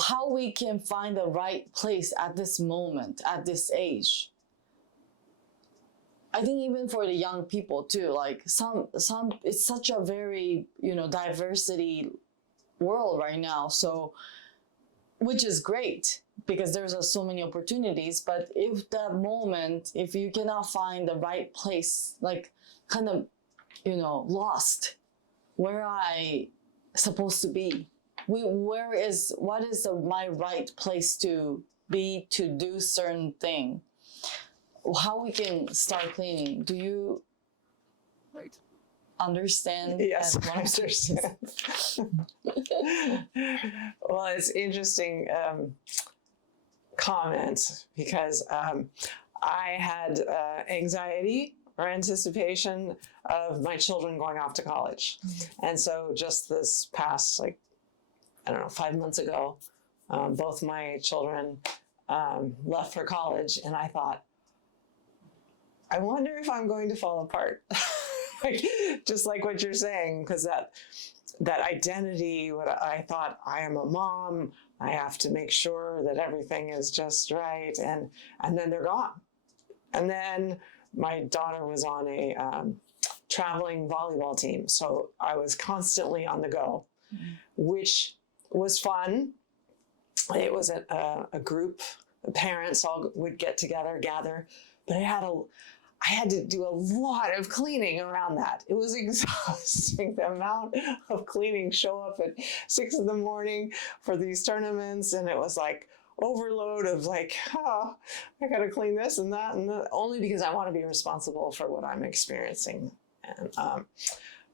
how we can find the right place at this moment, at this age. I think even for the young people too, like some it's such a very, diversity world right now. So, which is great because there's so many opportunities. But if that moment, if you cannot find the right place, like kind of, lost, where I supposed to be, what is my right place to be, to do certain thing, how we can start cleaning. Do you understand? Yes, I understand. Well, it's interesting comments because I had anxiety or anticipation of my children going off to college. And so just this past, 5 months ago, both my children left for college, and I thought, I wonder if I'm going to fall apart. Just like what you're saying, because that identity, what I thought, I am a mom, I have to make sure that everything is just right, and then they're gone. And then my daughter was on a traveling volleyball team, so I was constantly on the go, which was fun. It was a group, parents all would get together, gather, but I had to do a lot of cleaning around that. It was exhausting, the amount of cleaning, show up at 6 a.m. for these tournaments. And it was like overload of I got to clean this and that, only because I want to be responsible for what I'm experiencing.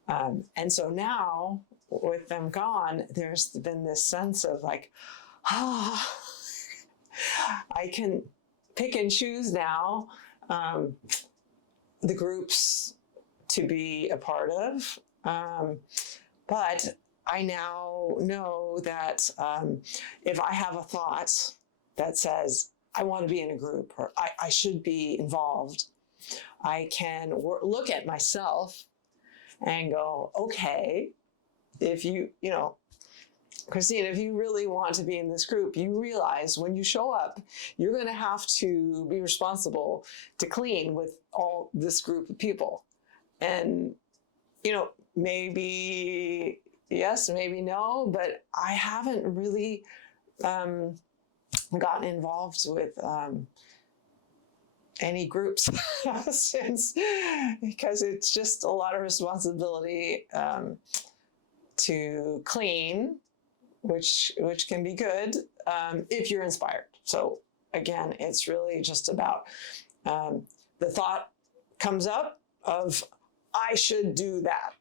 And so now with them gone, there's been this sense of I can pick and choose now the groups to be a part of. But I now know that if I have a thought that says, I want to be in a group, or I should be involved, I can look at myself and go, okay, if Christine, if you really want to be in this group, you realize when you show up, you're going to have to be responsible to clean with all this group of people. And, maybe yes, maybe no, but I haven't really gotten involved with any groups since, because it's just a lot of responsibility to clean, which can be good if you're inspired. So again, it's really just about the thought comes up of, I should do that.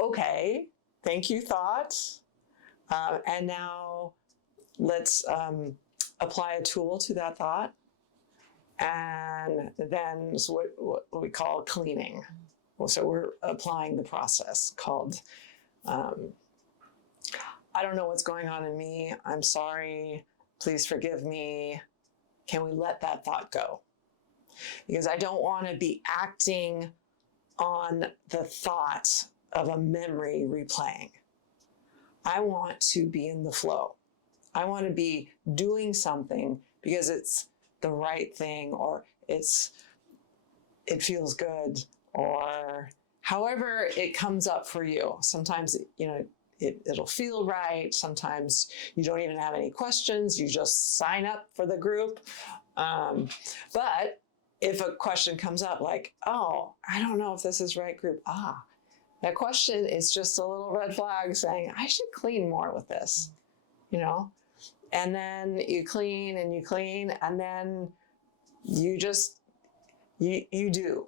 Okay, thank you, thought. And now let's apply a tool to that thought. And then what we call cleaning. So we're applying the process called I don't know what's going on in me. I'm sorry. Please forgive me. Can we let that thought go? Because I don't want to be acting on the thought of a memory replaying. I want to be in the flow. I want to be doing something because it's the right thing, or it feels good, or however it comes up for you. Sometimes, it'll feel right. Sometimes you don't even have any questions. You just sign up for the group. But if a question comes up like, oh, I don't know if this is right group. That question is just a little red flag saying, I should clean more with this, And then you clean, and then you just, you do.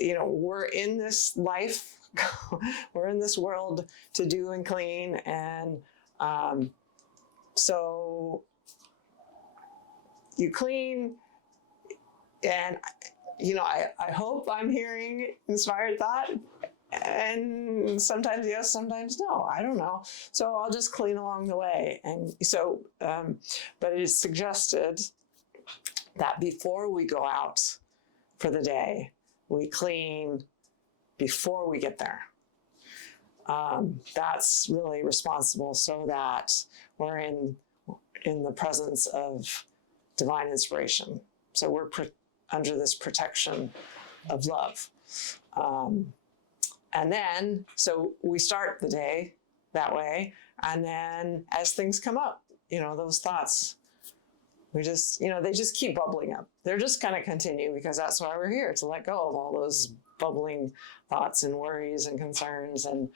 We're in this life, we're in this world to do and clean. And so you clean, and, I hope I'm hearing inspired thought. And sometimes yes, sometimes no, I don't know. So I'll just clean along the way. And so, but it is suggested that before we go out for the day, we clean before we get there. That's really responsible, so that we're in in the presence of divine inspiration. So we're under this protection of love. And then, so we start the day that way. And then as things come up, those thoughts, we just, they just keep bubbling up. They're just going to continue because that's why we're here, to let go of all those bubbling thoughts and worries and concerns. And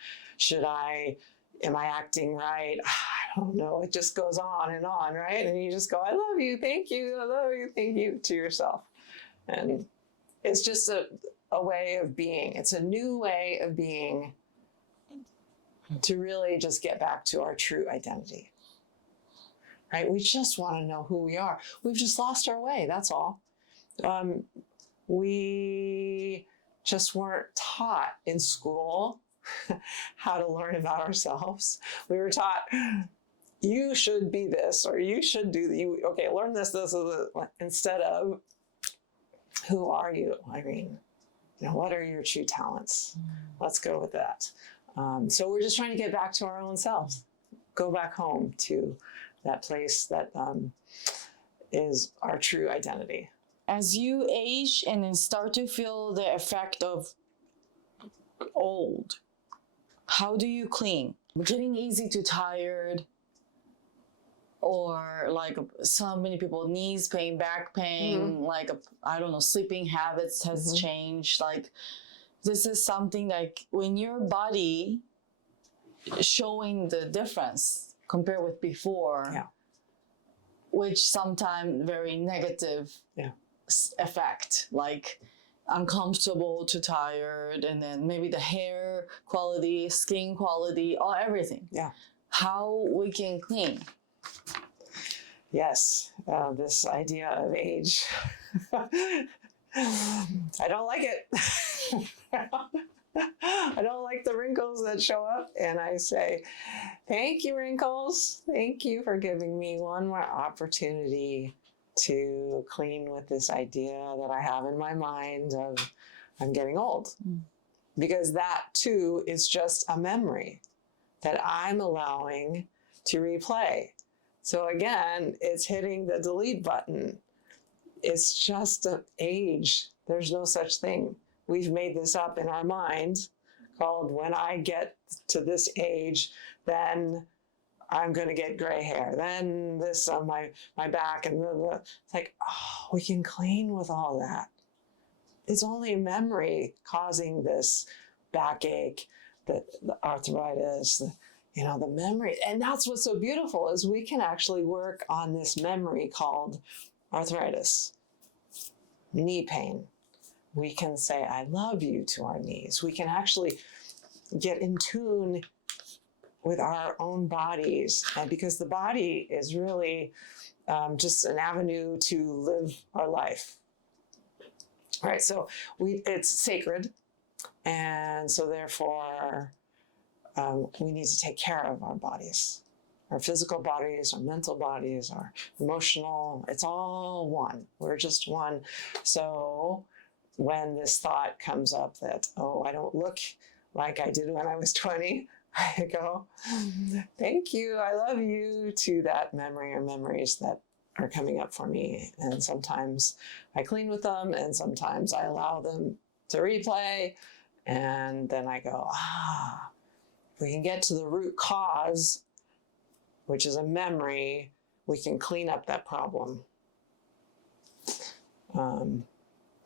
am I acting right? I don't know. It just goes on, right? And you just go, I love you. Thank you. I love you. Thank you to yourself. And it's just a way of being. It's a new way of being to really just get back to our true identity, right? We just want to know who we are. We've just lost our way. That's all. We just weren't taught in school how to learn about ourselves. We were taught, you should be this, or you should do okay, learn this, instead of, who are you, Irene? What are your true talents? Let's go with that. So we're just trying to get back to our own selves, go back home to that place that is our true identity. As you age and then start to feel the effect of old, how do you clean? Getting easy to tired, or like so many people, knees pain, back pain, like, I don't know, sleeping habits has changed. Like, this is something like when your body showing the difference compared with before, which sometimes very negative effect, like uncomfortable to tired, and then maybe the hair quality, skin quality, everything. Yeah. How we can clean. Yes, this idea of age. I don't like it. I don't like the wrinkles that show up. And I say, thank you, wrinkles. Thank you for giving me one more opportunity to clean with this idea that I have in my mind of I'm getting old. Because that too is just a memory that I'm allowing to replay. So again, it's hitting the delete button. It's just an age. There's no such thing. We've made this up in our mind called, when I get to this age, then I'm going to get gray hair. Then this on my back. And it's like, we can clean with all that. It's only memory causing this backache, the arthritis, the memory. And that's what's so beautiful, is we can actually work on this memory called arthritis, knee pain. We can say, I love you to our knees. We can actually get in tune with our own bodies. And because the body is really just an avenue to live our life. All right, so it's sacred. And so therefore, we need to take care of our bodies, our physical bodies, our mental bodies, our emotional. It's all one. We're just one. So when this thought comes up that, I don't look like I did when I was 20, I go, thank you, I love you, to that memory or memories that are coming up for me. And sometimes I clean with them, and sometimes I allow them to replay. And then I go, if we can get to the root cause, which is a memory, we can clean up that problem.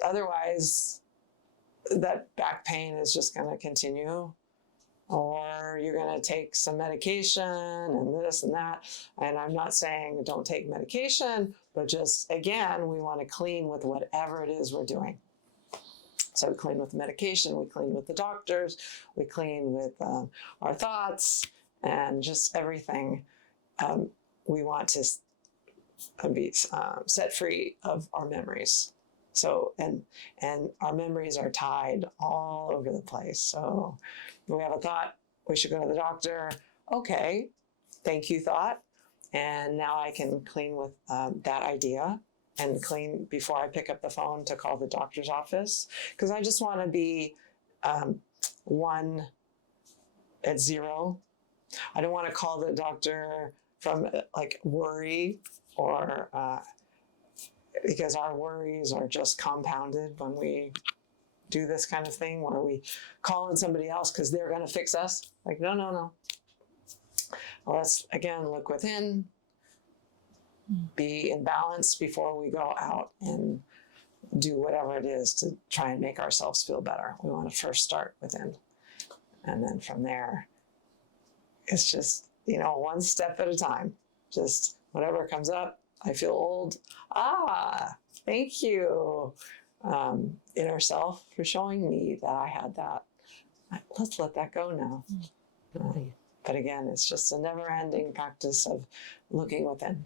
Otherwise, that back pain is just going to continue, or you're going to take some medication and this and that. And I'm not saying don't take medication, but just, again, we want to clean with whatever it is we're doing. So we clean with medication, we clean with the doctors, we clean with our thoughts, and just everything. We want to be set free of our memories. So, and our memories are tied all over the place. So we have a thought, we should go to the doctor. Okay, thank you, thought. And now I can clean with that idea, and clean before I pick up the phone to call the doctor's office. Because I just want to be 1 at 0. I don't want to call the doctor from like worry or because our worries are just compounded when we do this kind of thing where we call on somebody else because they're going to fix us. Like, no. Let's again look within, be in balance before we go out and do whatever it is to try and make ourselves feel better. We want to first start within. And then from there, it's just, one step at a time. Just whatever comes up. I feel old. Thank you, inner self, for showing me that I had that. Let's let that go now. But again, it's just a never-ending practice of looking within.